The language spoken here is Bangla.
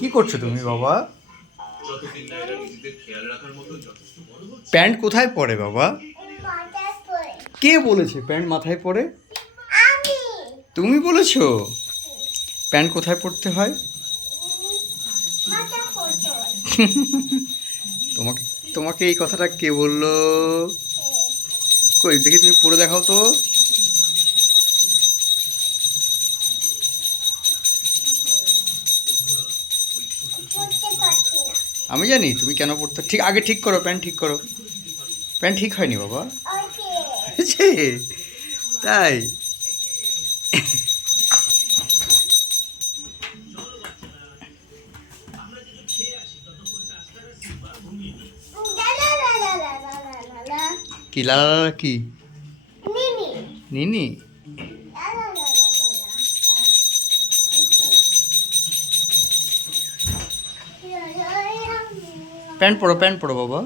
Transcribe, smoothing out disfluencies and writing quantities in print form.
কি করছো তুমি বাবা? প্যান্ট কোথায় পরে বাবা? কে বলেছে প্যান্ট মাথায় পরে? তুমি বলেছো? প্যান্ট কোথায় পরতে হয়? তোমাকে তোমাকে এই কথাটা কে বললো? কই দেখি তুমি পরে দেখাও তো। আমি জানি তুমি কেন পড়তে। ঠিক আগে ঠিক করো, প্যান্ট ঠিক করো। প্যান্ট ঠিক হয়নি বাবা। হয়েছে? তাই? কি লালা কি? নিনি? প্যান্ট পরো, প্যান্ট পরো বাবা।